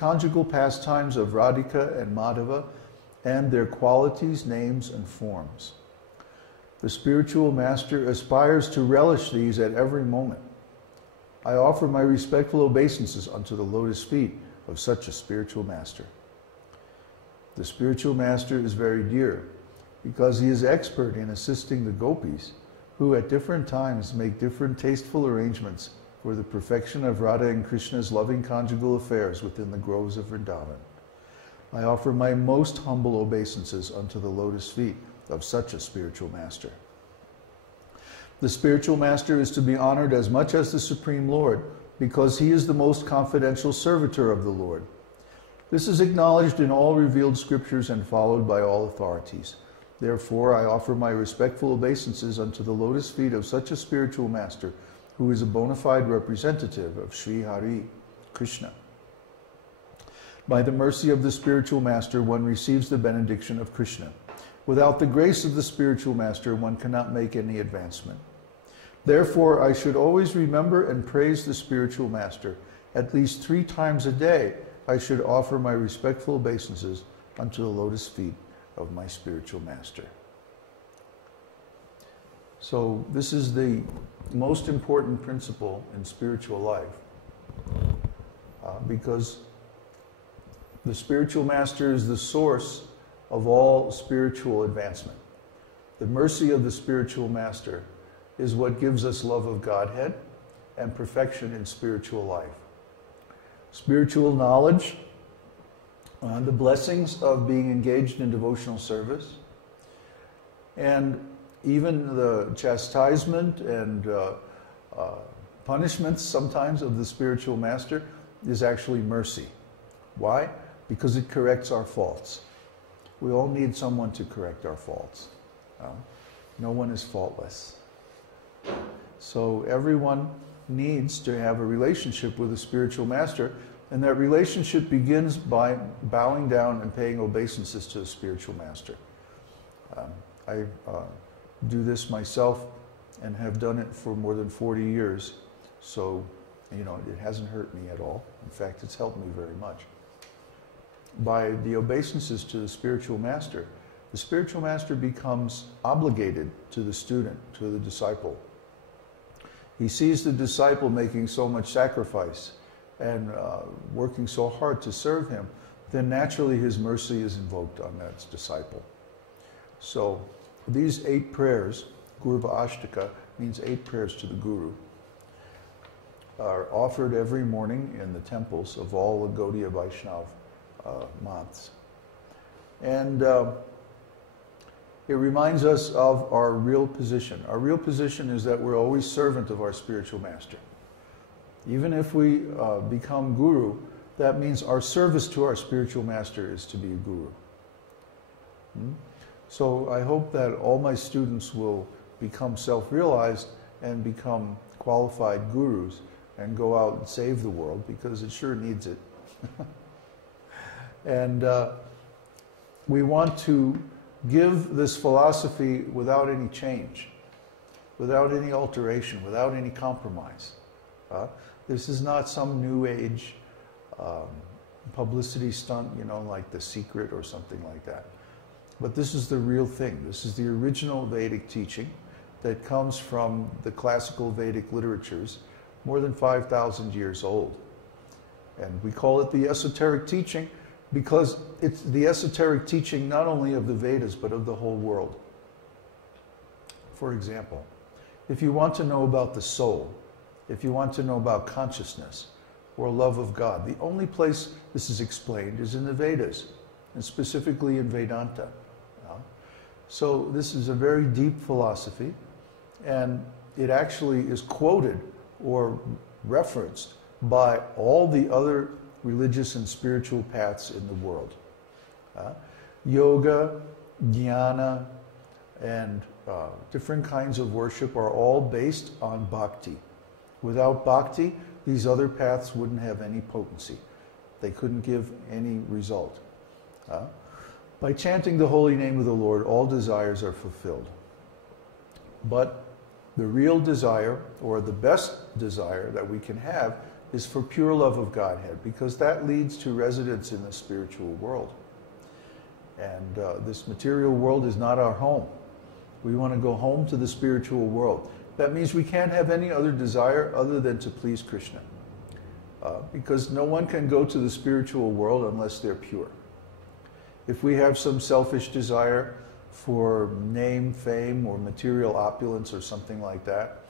conjugal pastimes of Radhika and Madhava, and their qualities, names, and forms. The spiritual master aspires to relish these at every moment. I offer my respectful obeisances unto the lotus feet of such a spiritual master. The spiritual master is very dear because he is expert in assisting the gopis who at different times make different tasteful arrangements for the perfection of Radha and Krishna's loving conjugal affairs within the groves of Vrindavan. I offer my most humble obeisances unto the lotus feet of such a spiritual master. The spiritual master is to be honored as much as the Supreme Lord because he is the most confidential servitor of the Lord. This is acknowledged in all revealed scriptures and followed by all authorities. Therefore, I offer my respectful obeisances unto the lotus feet of such a spiritual master who is a bona fide representative of Sri Hari Krishna. By the mercy of the spiritual master, one receives the benediction of Krishna. Without the grace of the spiritual master, one cannot make any advancement. Therefore, I should always remember and praise the spiritual master. At least 3 times a day, I should offer my respectful obeisances unto the lotus feet of my spiritual master. So this is the most important principle in spiritual life because the spiritual master is the source of all spiritual advancement. The mercy of the spiritual master is what gives us love of Godhead and perfection in spiritual life. Spiritual knowledge, the blessings of being engaged in devotional service, and even the chastisement and punishments sometimes of the spiritual master is actually mercy. Why? Because it corrects our faults. We all need someone to correct our faults. No one is faultless. So everyone needs to have a relationship with a spiritual master, and that relationship begins by bowing down and paying obeisances to the spiritual master. I do this myself and have done it for more than 40 years, so it hasn't hurt me at all. In fact, it's helped me very much. By the obeisances to the spiritual master becomes obligated to the student, to the disciple. He sees the disciple making so much sacrifice and working so hard to serve him, then naturally his mercy is invoked on that disciple. So these 8 prayers, Gurvāṣṭaka means 8 prayers to the Guru, are offered every morning in the temples of all the Gaudiya Vaishnava months. And it reminds us of our real position. Our real position is that we're always servant of our spiritual master. Even if we become guru, that means our service to our spiritual master is to be a guru. So I hope that all my students will become self-realized and become qualified gurus and go out and save the world, because it sure needs it. And we want to give this philosophy without any change, without any alteration, without any compromise. This is not some new age publicity stunt, like The Secret or something like that. But this is the real thing. This is the original Vedic teaching that comes from the classical Vedic literatures, more than 5,000 years old. And we call it the esoteric teaching because it's the esoteric teaching not only of the Vedas, but of the whole world. For example, if you want to know about the soul, if you want to know about consciousness or love of God, the only place this is explained is in the Vedas, and specifically in Vedanta. So this is a very deep philosophy, and it actually is quoted or referenced by all the other religious and spiritual paths in the world. Yoga, jnana, and different kinds of worship are all based on bhakti. Without bhakti, these other paths wouldn't have any potency. They couldn't give any result. By chanting the holy name of the Lord, all desires are fulfilled. But the real desire, or the best desire that we can have, is for pure love of Godhead, because that leads to residence in the spiritual world. And this material world is not our home. We want to go home to the spiritual world. That means we can't have any other desire other than to please Krishna. Because no one can go to the spiritual world unless they're pure. If we have some selfish desire for name, fame, or material opulence or something like that,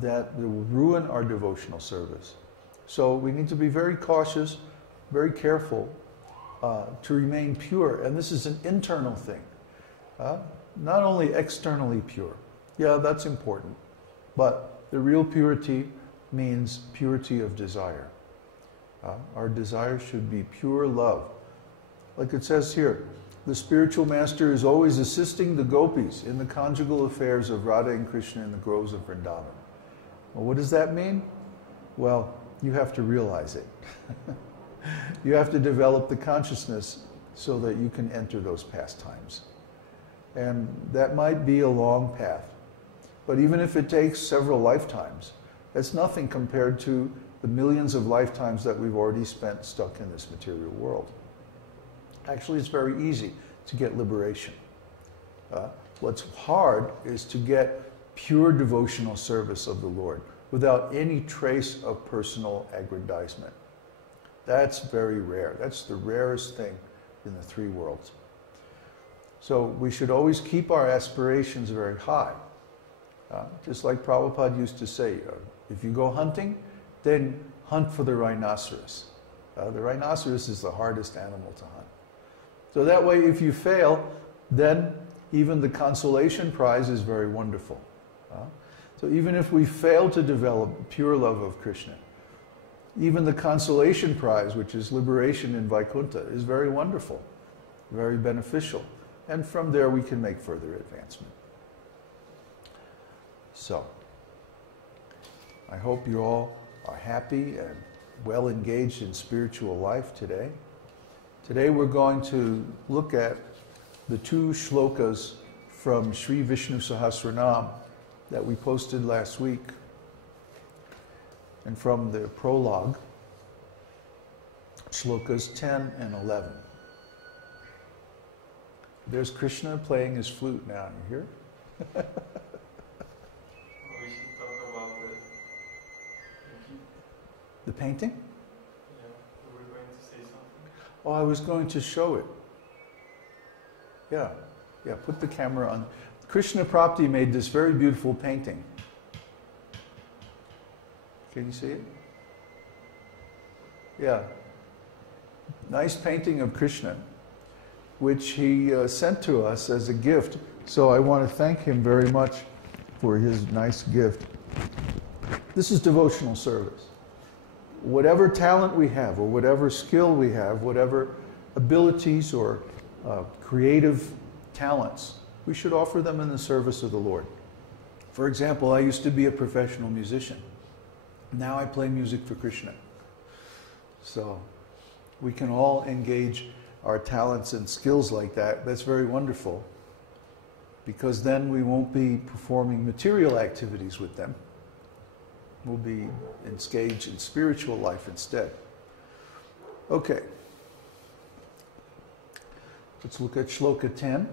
that will ruin our devotional service. So we need to be very cautious, very careful to remain pure. And this is an internal thing, not only externally pure. Yeah, that's important. But the real purity means purity of desire. Our desire should be pure love. Like it says here, the spiritual master is always assisting the gopis in the conjugal affairs of Radha and Krishna in the groves of Vrindavan. Well, what does that mean? Well, you have to realize it. You have to develop the consciousness so that you can enter those pastimes. And that might be a long path. But even if it takes several lifetimes, that's nothing compared to the millions of lifetimes that we've already spent stuck in this material world. Actually, it's very easy to get liberation. What's hard is to get pure devotional service of the Lord without any trace of personal aggrandizement. That's very rare. That's the rarest thing in the three worlds. So we should always keep our aspirations very high. Just like Prabhupada used to say, if you go hunting, then hunt for the rhinoceros. The rhinoceros is the hardest animal to hunt. So that way, if you fail, then even the consolation prize is very wonderful. So even if we fail to develop pure love of Krishna, even the consolation prize, which is liberation in Vaikuntha, is very wonderful, very beneficial. And from there we can make further advancement. So, I hope you all are happy and well engaged in spiritual life today. Today we're going to look at the two shlokas from Śrī Viṣṇusahasranāma that we posted last week, and from the prologue, shlokas 10 and 11. There's Krishna playing his flute now, you hear? We should talk about The painting? Yeah, we were going to say something. Oh, I was going to show it. Yeah, put the camera on. Krishna Prapti made this very beautiful painting. Can you see it? Yeah. Nice painting of Krishna, which he sent to us as a gift. So I want to thank him very much for his nice gift. This is devotional service. Whatever talent we have, or whatever skill we have, whatever abilities or creative talents, we should offer them in the service of the Lord. For example, I used to be a professional musician. Now I play music for Krishna. So we can all engage our talents and skills like that. That's very wonderful, because then we won't be performing material activities with them. We'll be engaged in spiritual life instead. Okay. Let's look at shloka 10.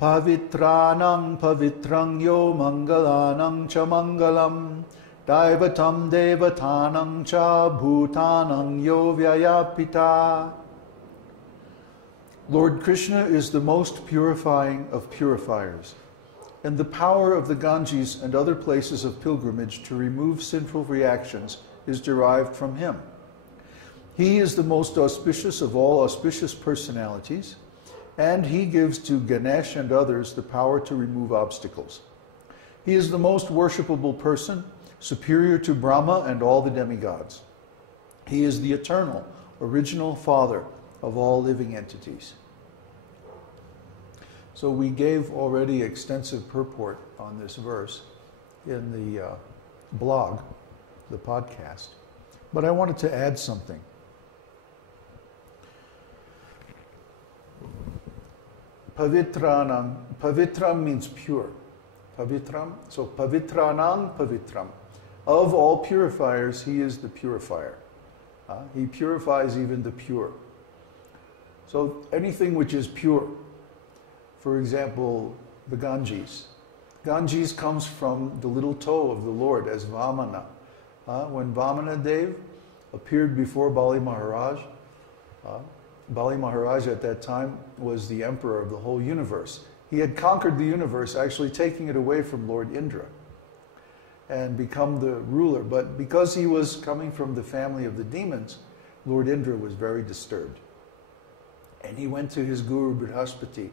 Pavitranang pavitrang yo mangalanang cha mangalam daivatam devatanang cha bhutanang yo vyayapita. Lord Krishna is the most purifying of purifiers, and the power of the Ganges and other places of pilgrimage to remove sinful reactions is derived from him. He is the most auspicious of all auspicious personalities, and he gives to Ganesh and others the power to remove obstacles. He is the most worshipable person, superior to Brahma and all the demigods. He is the eternal, original Father of all living entities. So we gave already extensive purport on this verse in the blog, the podcast, but I wanted to add something. Pavitram means pure. Pavitram, so pavitranang pavitram. Of all purifiers, he is the purifier. He purifies even the pure. So anything which is pure, for example, the Ganges. Ganges comes from the little toe of the Lord as Vamana. When Vamana Dev appeared before Bali Maharaj, Bali Maharaj at that time was the emperor of the whole universe. He had conquered the universe, actually taking it away from Lord Indra and become the ruler. But because he was coming from the family of the demons, Lord Indra was very disturbed. And he went to his guru Brihaspati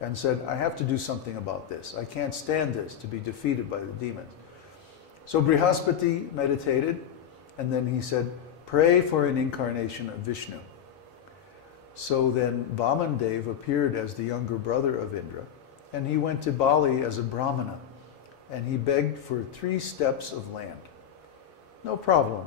and said, I have to do something about this. I can't stand this, to be defeated by the demons. So Brihaspati meditated, and then he said, pray for an incarnation of Vishnu. So then Vamandev appeared as the younger brother of Indra, and he went to Bali as a Brahmana, and he begged for 3 steps of land. No problem, right?